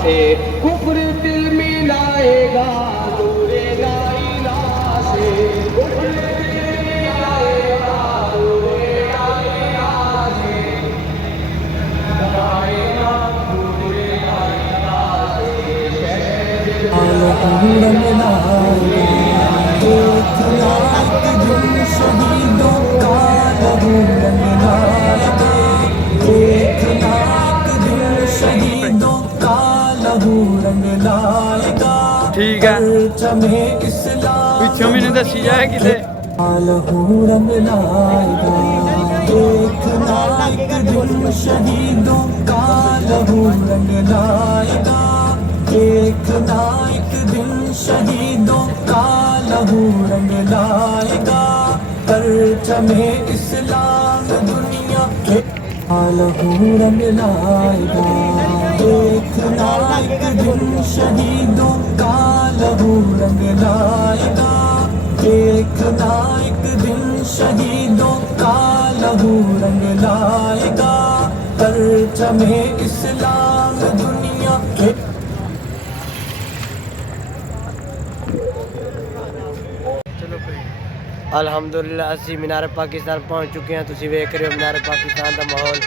से कुफ्र दिल मिलाएगा नूरे ला इलाहा से कुफ्र दिल मिलाएगा नूरे ला इलाहा से लगाएगा नूरे ला इलाहा से शहीदों का लहू रंग लाएगा। ठीक है पिछों मैंने दसी जाए कि लहू रंग लाएगा। देखना एक दिन शहीदों का लहू रंग लाएगा। देखना एक दिन शहीदों का लहू रंग लाएगा। परचमे इस्लाम दुनिया के लहू रंग लाएगा। देखना एक दिन शहीदों का लहू रंग लाएगा। देखना एक दिन शहीदों का लहू रंग लाएगा। परचमे इस्लाम दुनिया के अल्हम्दुलिल्लाह असी मीनार पाकिस्तान पहुँच चुके हैं। तुसी वेख रहे हो मीनार पाकिस्तान का माहौल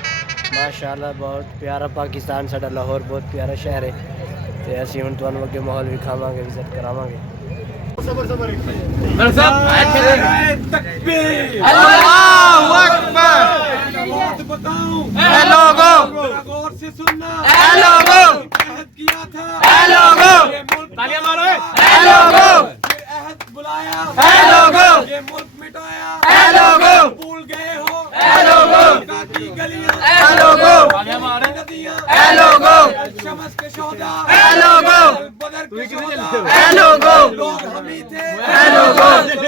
माशाअल्लाह बहुत प्यारा। पाकिस्तान साडा लाहौर बहुत प्यारा शहर है। तो असी हुण तुहानू अगे माहौल विखावांगे विजिट करावांगे। ये मुल्क मिटाया भूल गए हो की गलियां शमस के शोदा बदर के शोदा लोग हम ही थे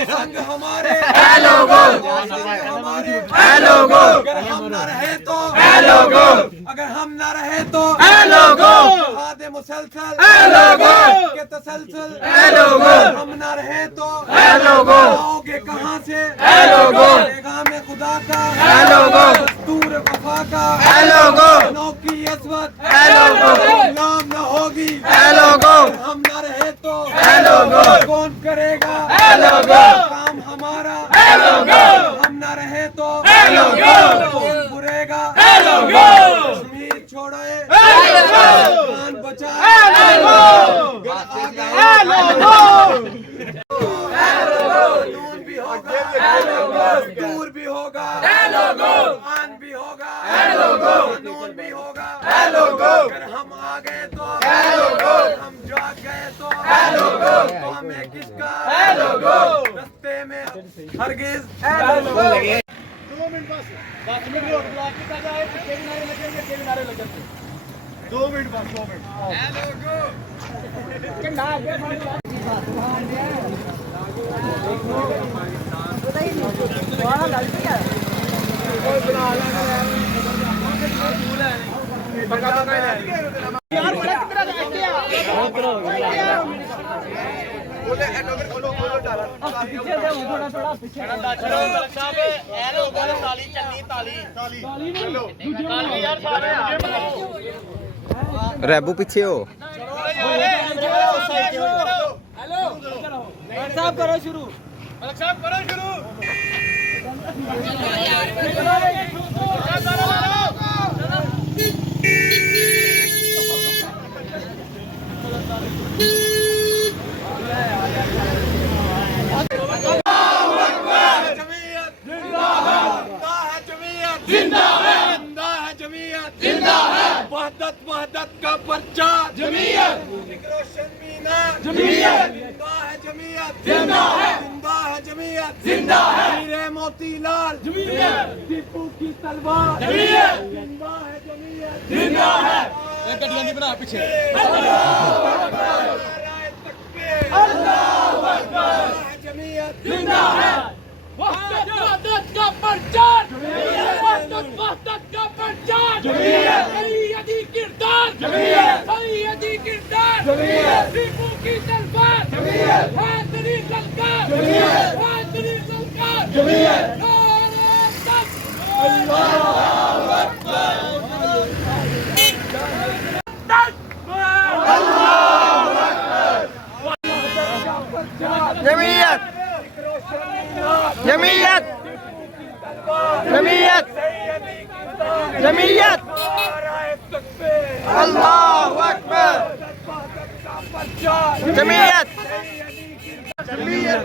संग हमारे अगर हम न रहे तो अगर हम न रहे तो आदे मुसलसल के तसलसल हम न रहे तो आओगे कहाँ से पैगाम खुदा का दस्तूर वफा का नौकी अस्वत नाम न होगी हम न रहे तो कौन करेगा काम हमारा हम न रहे तो कौन बुरेगा कश्मीर छोड़े जान बचाए नून भी होगा दूर भी होगा आन भी होगा नून भी होगा अगर हम आ गए तो हम जाग गए तो हमें किसका रास्ते में हरगिज 2 मिनट बस 10 मिनट ब्लॉक किया जाए तो के नारे लगेंगे 2 मिनट बस 2 मिनट रैबू पीछे हो साहब करो शुरू वहदत का पर्चा जमीयत रोशन मीना जमीयत जिंदा है जमीयत जिंदा है जमीयत जिंदा है हीरे मोतीलाल जमीयत टीपू की तलवार जमीयत जिंदा है जमीयत जिंदा है गड्डियां नहीं बना पीछे अल्लाहू अकबर जमीयत जिंदा है वहदत का पर्चा वहदत का पर्चा जमीयत सैयदी किरदार जमीयत सैयदी किरदार जमीयत टीपू की तलवार जमीयत हाथरी ललकार जमीयत हाथरी ललकार जमीयत नारे तकबीर अल्लाहू अकबर जमीयत जमीयत जमीयत अल्लाहु अकबर जमीयत जमीयत